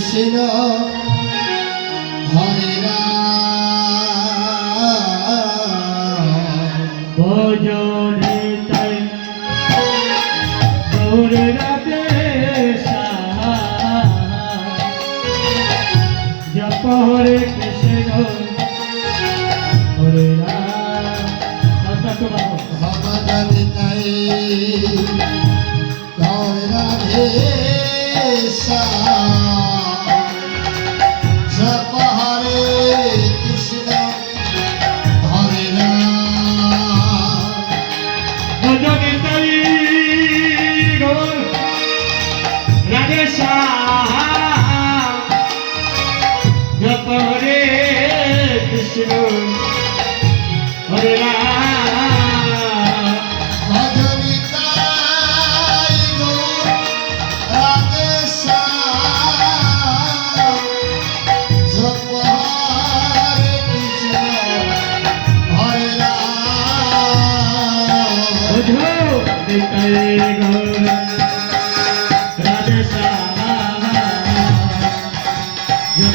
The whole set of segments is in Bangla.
কৃষ্ণ হরে ভজনে তাই ভোরে রাতে জপ হরে কৃষ্ণ হরে রাম। ভগবান তাই। Yes,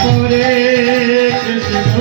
করে কৃষ্ণ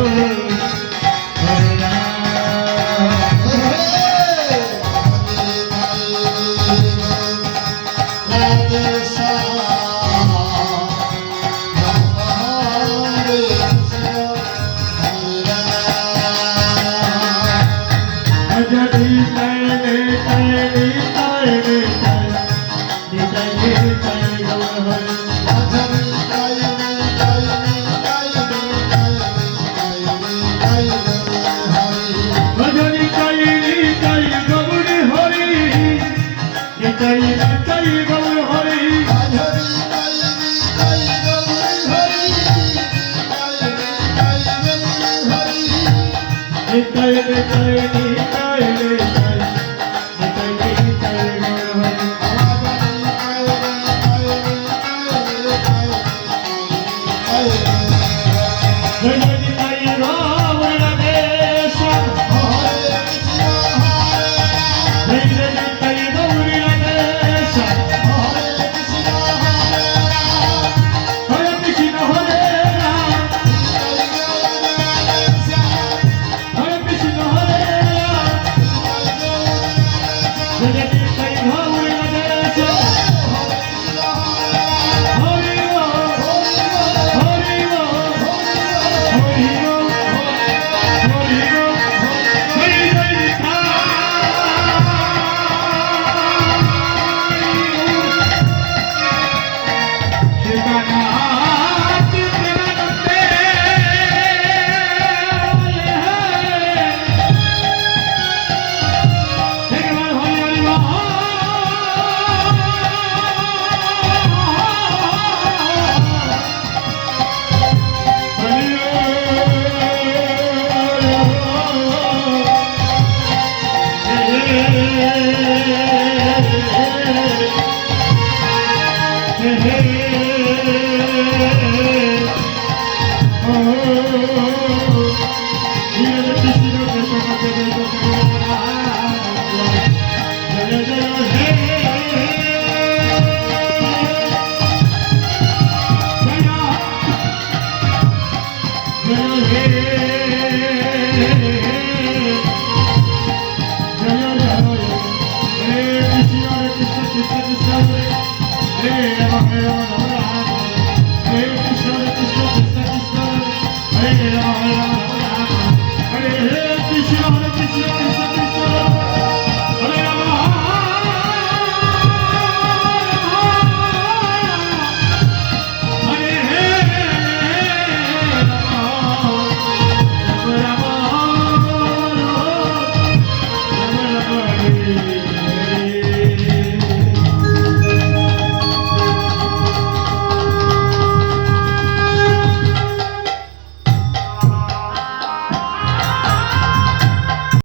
Thank you.